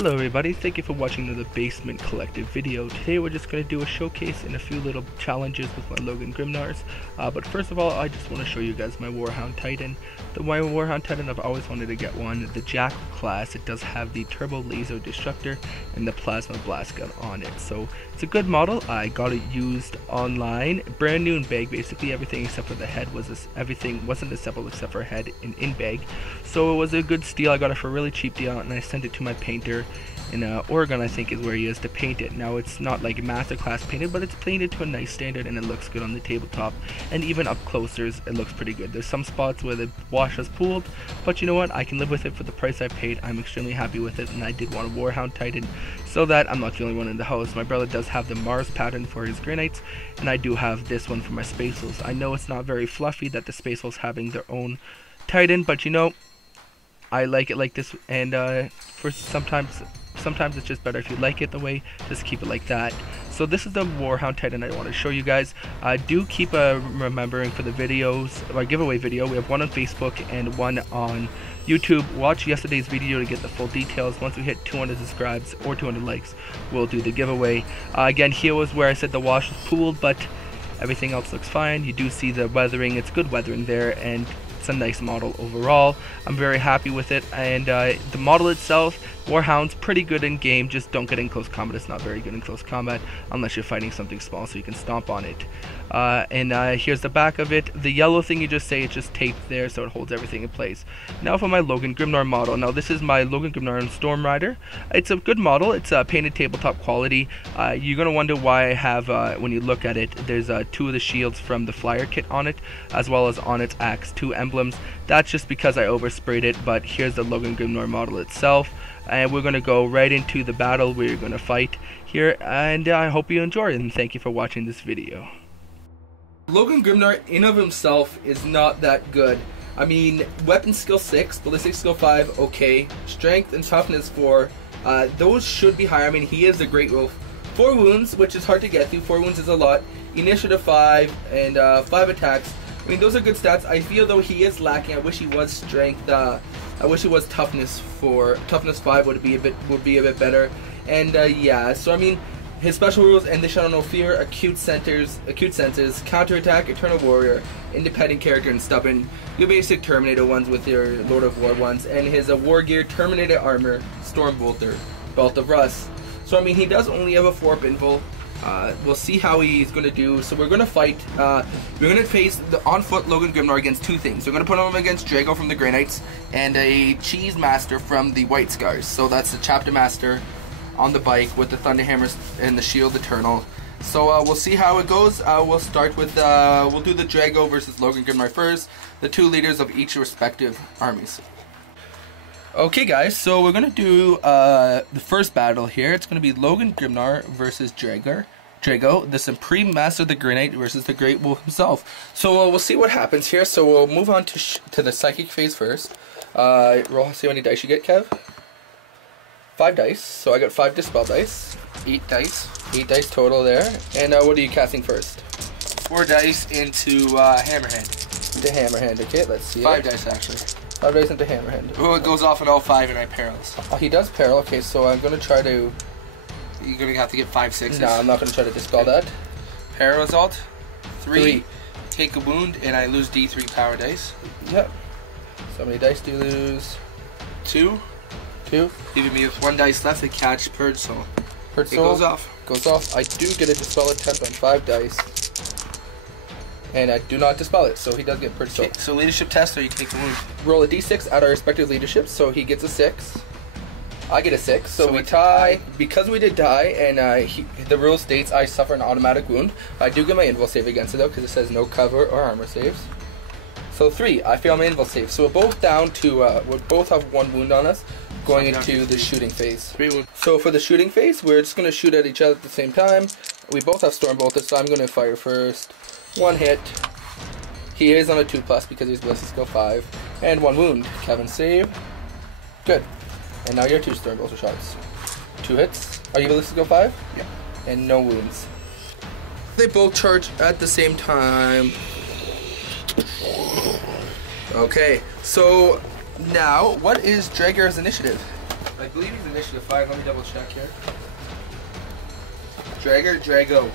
Hello everybody, thank you for watching another Basement Collective video. Today we're just going to do a showcase and a few little challenges with my Logan Grimnars. But first of all, I just want to show you guys my Warhound Titan. My Warhound Titan, I've always wanted to get one. The Jackal class, it does have the Turbo Laser Destructor and the Plasma Blast Gun on it. So it's a good model. I got it used online, brand new in bag. Basically everything except for the head was everything wasn't assembled except for head in bag. So it was a good steal. I got it for a really cheap deal and I sent it to my painter in Oregon, I think is where he is, to paint it. Now it's not like masterclass painted, but it's painted to a nice standard and it looks good on the tabletop, and even up closers it looks pretty good. There's some spots where the wash has pooled, but you know what, I can live with it for the price I paid. I'm extremely happy with it, and I did want a Warhound Titan so that I'm not the only one in the house. My brother does have the Mars pattern for his granites, and I do have this one for my Space Wolves. I know it's not very fluffy that the Space Wolves having their own Titan, but you know, I like it like this, and for sometimes it's just better if you like it the way, just keep it like that. So this is the Warhound Titan I want to show you guys. Do keep remembering for the videos, our giveaway video. We have one on Facebook and one on YouTube. Watch yesterday's video to get the full details. Once we hit 200 subscribes or 200 likes, we'll do the giveaway. Again, here was where I said the wash was pooled, but everything else looks fine. You do see the weathering, it's good weathering there, and it's a nice model overall. I'm very happy with it, and the model itself, Warhound's pretty good in game, just don't get in close combat. It's not very good in close combat unless you're fighting something small so you can stomp on it. Here's the back of it. The yellow thing you just say, it's just taped there so it holds everything in place. Now for my Logan Grimnar model. Now this is my Logan Grimnar Storm Rider. It's a good model. It's painted tabletop quality. You're going to wonder why I have, when you look at it, there's two of the shields from the flyer kit on it, as well as on its axe, two emblems. That's just because I oversprayed it, but here's the Logan Grimnar model itself. And we're going to go right into the battle we're going to fight here, and I hope you enjoy it, and thank you for watching this video. Logan Grimnar in of himself is not that good. I mean, weapon skill 6, ballistic skill 5, okay. Strength and toughness 4, those should be higher. I mean, he is a great wolf. 4 wounds, which is hard to get through. 4 wounds is a lot. Initiative 5 and 5 attacks. I mean, those are good stats. I feel though he is lacking. I wish he was strength. I wish it was toughness 4. Toughness 5 would be a bit better. And yeah, so I mean, his special rules: and they shall know fear, acute senses, counterattack, eternal warrior, independent character, and stubborn. Your basic Terminator ones with your Lord of War ones, and his war gear: Terminator armor, Storm Bolter, Belt of Rust. So I mean, he does only have a 4-up invul. We'll see how he's going to do. So we're going to fight. We're going to face the on-foot Logan Grimnar against 2 things. We're going to put him against Drago from the Granites and a Cheese Master from the White Scars. So that's the Chapter Master on the bike with the Thunderhammers and the Shield Eternal. So we'll see how it goes. We'll start with, we'll do the Drago versus Logan Grimnar first. The 2 leaders of each respective armies. Okay guys, so we're going to do the first battle here. It's going to be Logan Grimnar versus Drago, the Supreme Master of the Granite versus the Great Wolf himself. So we'll see what happens here. So we'll move on to the Psychic phase first. Roll, see how many dice you get, Kev? 5 dice. So I got 5 Dispel dice. 8 dice. 8 dice total there. And what are you casting first? 4 dice into Hammerhand. Into Hammerhand, okay, let's see. 5 dice actually. 5 dice into Hammerhand. Oh, it goes off at all 5 and I perils. Oh, he does peril. Okay, so I'm going to try to... You're going to have to get 5 6s. No, I'm not going to try to dispel that. Peril result. 3. Take a wound and I lose D3 power dice. Yep. So many dice do you lose? 2. 2. Leaving me with 1 dice left to catch Purge Soul. Purge Soul. It goes off. Goes off. I do get a dispel attempt on 5 dice. And I do not dispel it, so he does get Purge Soul. Okay, so leadership test or you take a wound. Roll a d6 at our respective leaderships, so he gets a 6. I get a 6, so we tie. Because we did die, and the rule states I suffer an automatic wound. I do get my invul save against it though, because it says no cover or armor saves. So 3, I fail my invul save. So we're both down to, we both have 1 wound on us, going into the shooting phase. 3 wounds. So for the shooting phase, we're just going to shoot at each other at the same time. We both have Storm Bolter, so I'm going to fire first. 1 hit. He is on a 2+ because he's ballistic skill 5. And 1 wound. Kevin save. Good. And now you're 2 Storm Bolter shots. 2 hits. Are you ballistic skill 5? Yeah. And no wounds. They both charge at the same time. Okay. So now, what is Drago's initiative? I believe he's initiative 5. Let me double check here. Drago.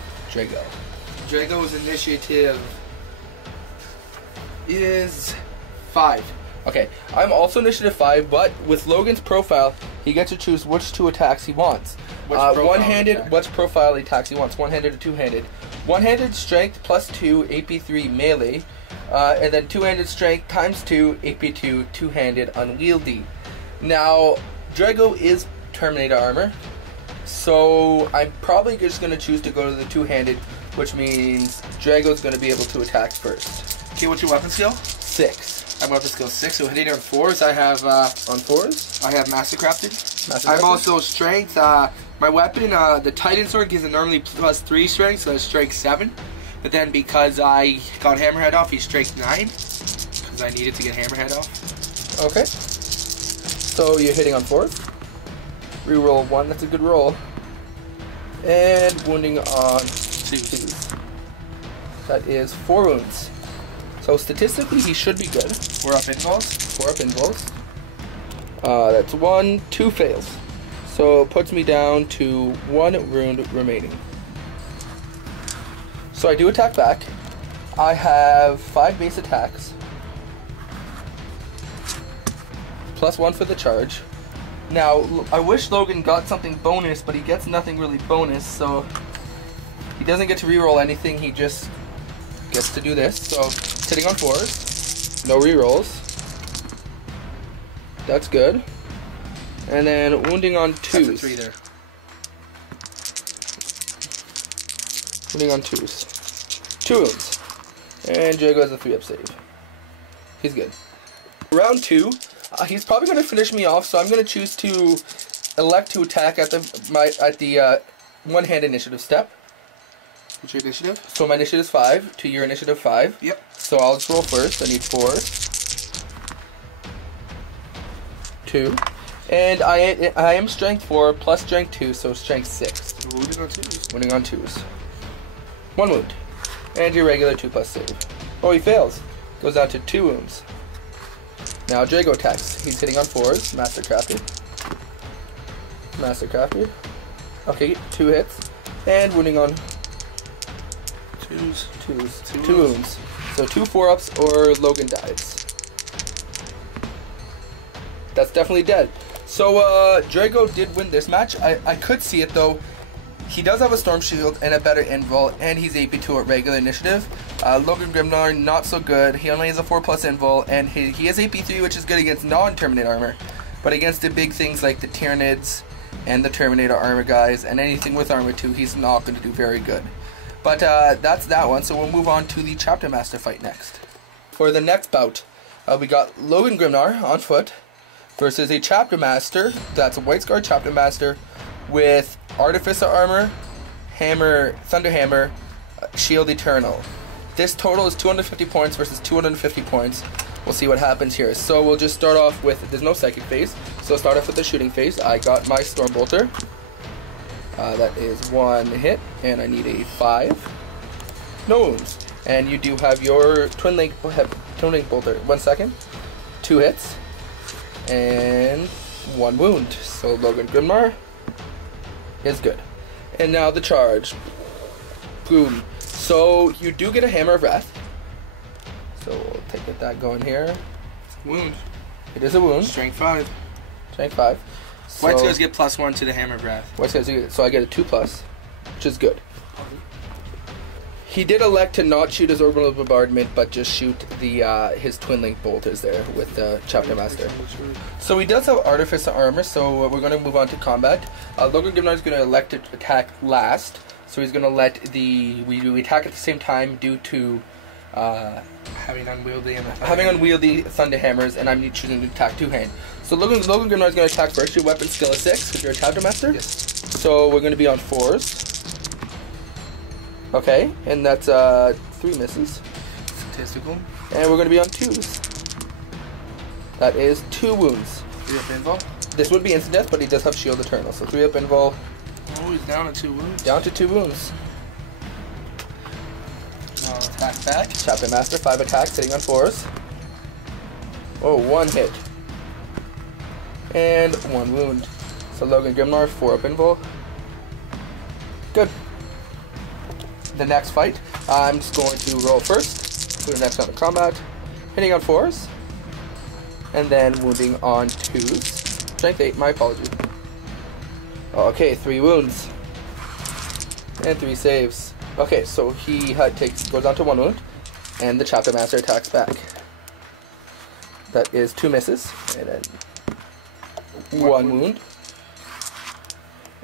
Drago's initiative is 5. Okay, I'm also initiative 5, but with Logan's profile, he gets to choose which 2 attacks he wants. One-handed, which profile attacks he wants, one-handed or two-handed. One-handed strength plus 2, AP3 melee, and then two-handed strength times 2, AP2, two-handed unwieldy. Now, Drago is Terminator armor, so I'm probably just going to choose to go to the two-handed, which means Drago's going to be able to attack first. Okay, what's your weapon skill? 6. I'm weapon skill 6, so hitting on 4s. I have on 4s? I have Mastercrafted. I'm also strength. My weapon, the Titan sword, gives it normally plus 3 strength, so that's strength 7. But then because I got Hammerhead off, he's strength 9. Because I needed to get Hammerhead off. Okay. So you're hitting on 4s. Reroll 1, that's a good roll. And wounding on 2s. That is 4 wounds. So statistically, he should be good. 4 up involves. 4 up involves. That's 1, 2 fails. So it puts me down to 1 wound remaining. So I do attack back. I have 5 base attacks. Plus 1 for the charge. Now, I wish Logan got something bonus, but he gets nothing really bonus, so he doesn't get to reroll anything, he just gets to do this. So hitting on 4s, no rerolls. That's good. And then wounding on 2s. That's a 3 there. Wounding on 2s. 2 wounds. And Drago has a 3-up save. He's good. Round 2, he's probably going to finish me off, so I'm going to choose to elect to attack at the one-hand initiative step. What's your initiative? So my initiative is 5 to your initiative 5. Yep. So I'll just roll first. I need 4. 2. And I am strength 4 plus strength 2, so strength 6. Wounding on 2s. Wounding on 2s. 1 wound. And your regular 2+ save. Oh, he fails. Goes down to 2 wounds. Now Drago attacks. He's hitting on 4s. Mastercrafted. Mastercrafted. Okay, 2 hits. And wounding on 2s. 2 wounds. So 2 4-ups or Logan dies. That's definitely dead. So Drago did win this match. I could see it though. He does have a Storm Shield and a better invul, and he's AP2 at regular initiative. Logan Grimnar, not so good. He only has a 4+ invul, and he has AP3, which is good against non-Terminator armor. But against the big things like the Tyranids and the Terminator armor guys, and anything with armor 2, he's not going to do very good. But that's that one, so we'll move on to the Chapter Master fight next. For the next bout, we got Logan Grimnar on foot versus a Chapter Master, that's a White Scar Chapter Master, with Artificer Armor, Hammer, Thunder Hammer, Shield Eternal. This total is 250 points versus 250 points. We'll see what happens here. So we'll just start off with, there's no psychic phase, so start off with the shooting phase. I got my Storm Bolter. That is 1 hit, and I need a 5. No wounds. And you do have your Twin Link Bolter. 1 second. 2 hits. And 1 wound. So Logan Grimnar is good. And now the charge. Boom. So you do get a Hammer of Wrath. So we'll get that going here. Wound. It is a wound. Strength 5. Strength 5. So White Scars get +1 to the Hammer of Wrath. White Scars, so I get a 2+, which is good. He did elect to not shoot his orbital bombardment, but just shoot the his Twin Link bolters there with the Chapter Master. So he does have Artificer Armor, so we're going to move on to combat. Logan Grimnar is going to elect to attack last, so he's going to let we attack at the same time due to having unwieldy Thunder Hammers, and I'm choosing to attack 2-hand. So Logan Grimnar is going to attack first. Your weapon skill is 6 because you're a Chapter Master. Yes. So we're going to be on 4s. Okay, and that's 3 misses. Statistical. And we're going to be on 2s. That is 2 wounds. 3 up invul. This would be instant death, but he does have Shield Eternal. So 3 up invul. Oh, he's down to 2 wounds. Down to 2 wounds. Now attack back. Chapter Master, 5 attacks, hitting on 4s. Oh, 1 hit. And 1 wound. So Logan Grimnar, 4 up invul. Good. The next fight, I'm just going to roll first. Do the next round of combat. Hitting on 4s. And then wounding on 2s. Strength 8, my apologies. Okay, 3 wounds. And 3 saves. Okay, so he goes down to 1 wound. And the Chapter Master attacks back. That is 2 misses. And then 1 wound.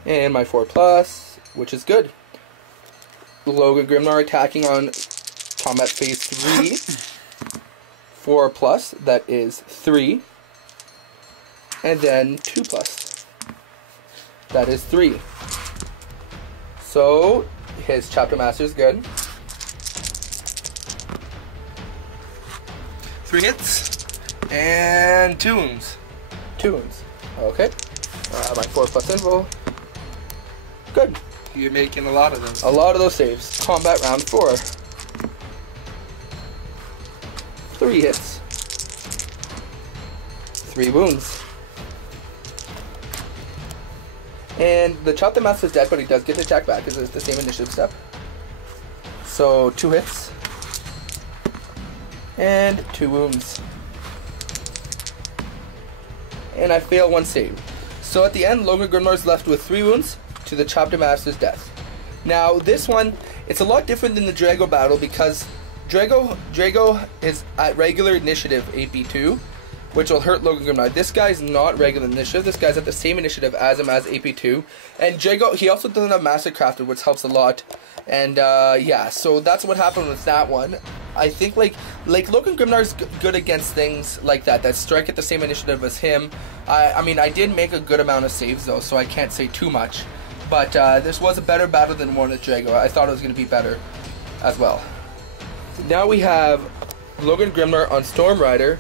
And my 4+, which is good. Logan Grimnar attacking on combat phase 3. 4+, that is 3. And then 2+, that is 3. So his Chapter Master is good. 3 hits and 2 wounds. 2 wounds. Okay. My 4+ invul. Good. You're making a lot of those. A lot of those saves. Combat round 4. 3 hits. 3 wounds. And the Chapter Master is dead, but he does get to attack back because it's the same initiative step. So 2 hits. And 2 wounds. And I fail 1 save. So at the end, Logan Grimnar is left with 3 wounds to the Chapter Master's death. Now this one, it's a lot different than the Drago battle because Drago is at regular initiative 8B2, which will hurt Logan Grimnar. This guy's not regular initiative. This guy's at the same initiative as him as 8B2. And Drago, he also doesn't have Master Crafted, which helps a lot. And yeah, so that's what happened with that one. I think like Logan Grimnar's good against things like that strike at the same initiative as him. I mean, I did make a good amount of saves though, so I can't say too much. But this was a better battle than one with Drago. I thought it was going to be better as well. Now we have Logan Grimnar on Storm Rider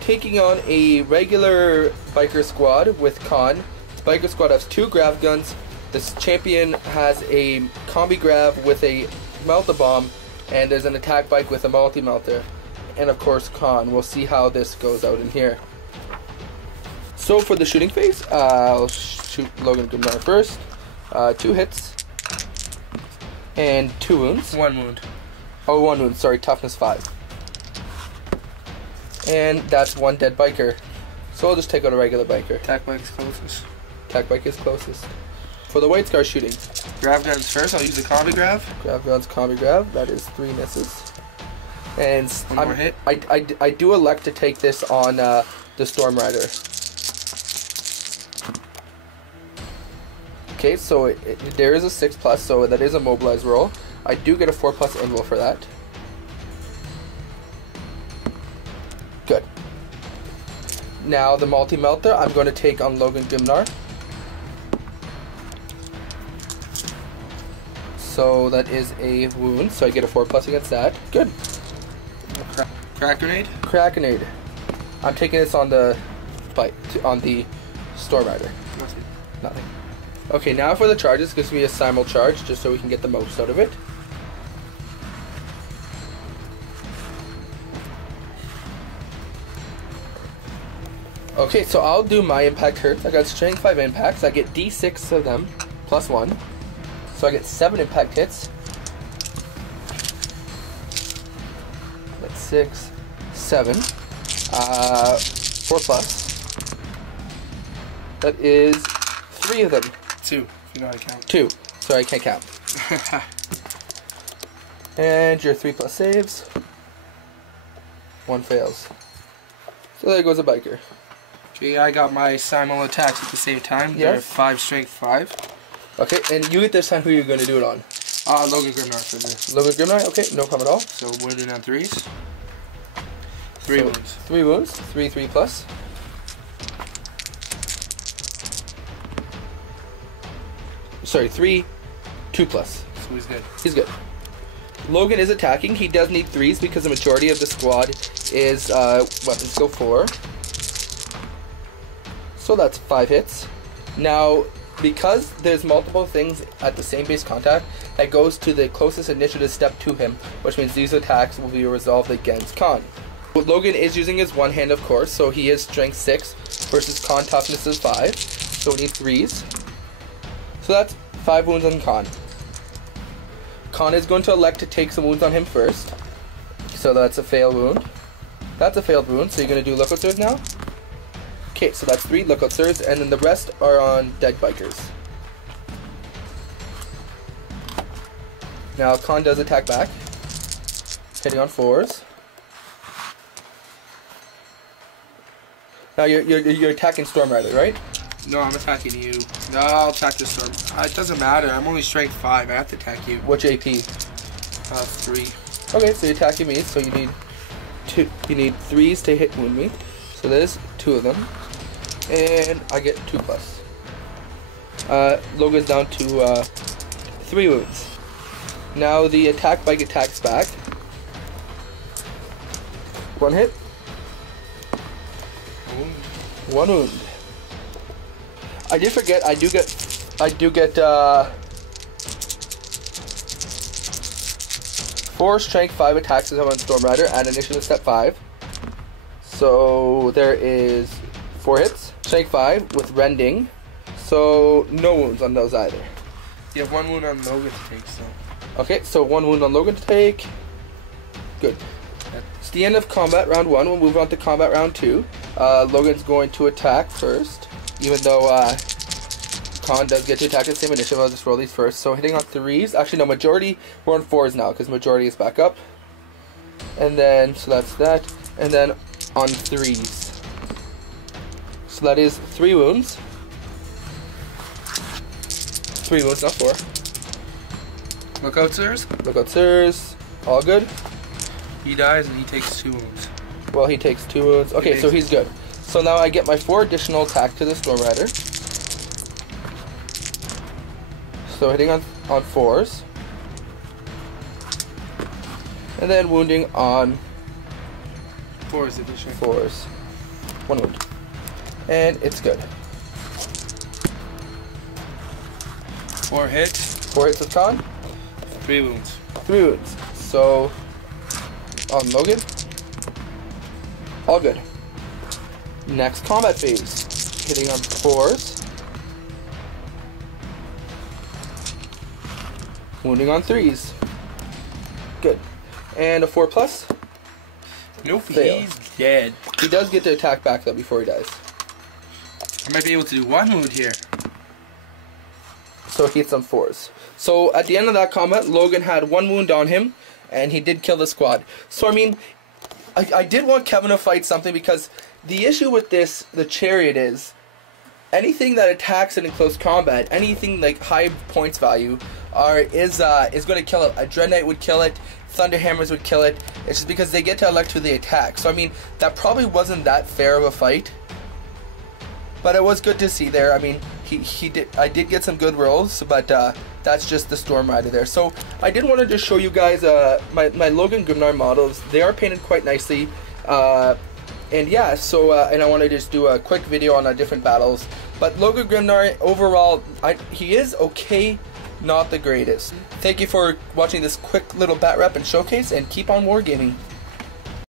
taking on a regular biker squad with Khan. This biker squad has 2 grav guns. This champion has a combi grav with a melt-a-bomb, and there's an attack bike with a multi-melter. And of course Khan. We'll see how this goes out in here. So for the shooting phase, I'll shoot Logan Grimnar first. 2 hits. And 2 wounds. 1 wound. Oh, 1 wound, sorry, toughness 5. And that's 1 dead biker. So I'll just take out a regular biker. Attack bike is closest. Attack bike is closest. For the White Scar shooting. Grav guns first, I'll use the combi grav. Grav guns, combi grav, that is 3 misses. And 1 more hit. I do elect to take this on the Storm Rider. Okay, so there is a 6+, so that is a mobilized roll. I do get a 4+ invul for that. Good. Now the multi-melter I'm going to take on Logan Grimnar. So that is a wound, so I get a 4+ against that. Good. Crack grenade? Crack grenade. I'm taking this on the Storm Rider. Nothing. Nothing. Okay, now for the charges, gives me a simul charge, just so we can get the most out of it. Okay, so I'll do my impact hurts. I got strength 5 impacts. I get D6 of them, +1. So I get 7 impact hits. That's 6, 7. 4+. That is 3 of them. 2, if you know how to count. 2. Sorry, I can't count. And your 3+ saves. 1 fails. So there goes a biker. Okay, I got my simul attacks at the same time. They're Yes. 5 strength 5. Okay, and you get this time who you're going to do it on. Logan Grimnar for this. Logan Grimnar? Okay, no problem at all. So wounded on 3s. 3 So, wounds. 3 wounds. 3+. Sorry, 3, 2+. So he's good. He's good. Logan is attacking. He does need 3s because the majority of the squad is weapon skill 4. So that's 5 hits. Now, because there's multiple things at the same base contact, that goes to the closest initiative step to him, which means these attacks will be resolved against Khan. Logan is using his one hand, of course, so he is strength 6 versus Khan toughness is 5. so we need 3s. So that's 5 wounds on Khan. Khan is going to elect to take some wounds on him first. So that's a failed wound. That's a failed wound, so you're going to do lookout surge now. Okay, so that's 3 lookout surge, and then the rest are on dead bikers. Now Khan does attack back, hitting on 4s. Now you're attacking Storm Rider, right? No, I'm attacking you. No, I'll attack the storm. It doesn't matter. I'm only strength 5. I have to attack you. What's your AP? 3. Okay, so you're attacking me. So you need 2. You need 3s to hit wound me. So there's 2 of them, and I get 2 plus. Logan's down to 3 wounds. Now the attack bike attacks back. 1 hit. 1 wound. I did forget. I do get 4 strength, 5 attacks as I'm on Storm Rider, and initiative step 5. So there is 4 hits, strength 5 with rending. So no wounds on those either. You have 1 wound on Logan to take, so. Okay, so 1 wound on Logan to take. Good. It's the end of combat round 1. We'll move on to combat round 2. Logan's going to attack first, even though Khan does get to attack at the same initiative. I'll just roll these first. So hitting on 3s. Actually, no, majority. We're on 4s now because majority is back up. And then, so that's that. And then on 3s. So that is 3 wounds. 3 wounds, not 4. Lookout, sirs. Lookout, sirs. All good. He dies and he takes 2 wounds. Well, he takes 2 wounds. Okay, so he's good. So now I get my 4 additional attack to the Storm Rider. So hitting on 4s. And then wounding on 4s addition. 4s. 1 wound. And it's good. 4 hits. 4 hits with Khan. 3 wounds. 3 wounds. So on Logan. All good. Next combat phase. Hitting on 4s. Wounding on 3s. Good. And a 4 plus. Nope, Fail. he's dead. He does get to attack back though before he dies. I might be able to do 1 wound here. So he hits on 4s. So at the end of that combat, Logan had 1 wound on him, and he did kill the squad. So I mean, I did want Kevin to fight something, because the issue with this, the chariot, is anything that attacks in close combat, anything like high points value, is going to kill it. A Dread Knight would kill it. Thunderhammers would kill it. It's just because they get to elect who they attack. So I mean, that probably wasn't that fair of a fight. But it was good to see there. I mean, I did get some good rolls, but that's just the Storm Rider there. So I did want to just show you guys my Logan Grimnar models. They are painted quite nicely. And yeah, so and I want to just do a quick video on different battles. But Logan Grimnar, overall, he is okay, not the greatest. Thank you for watching this quick little bat rep and showcase, and keep on wargaming.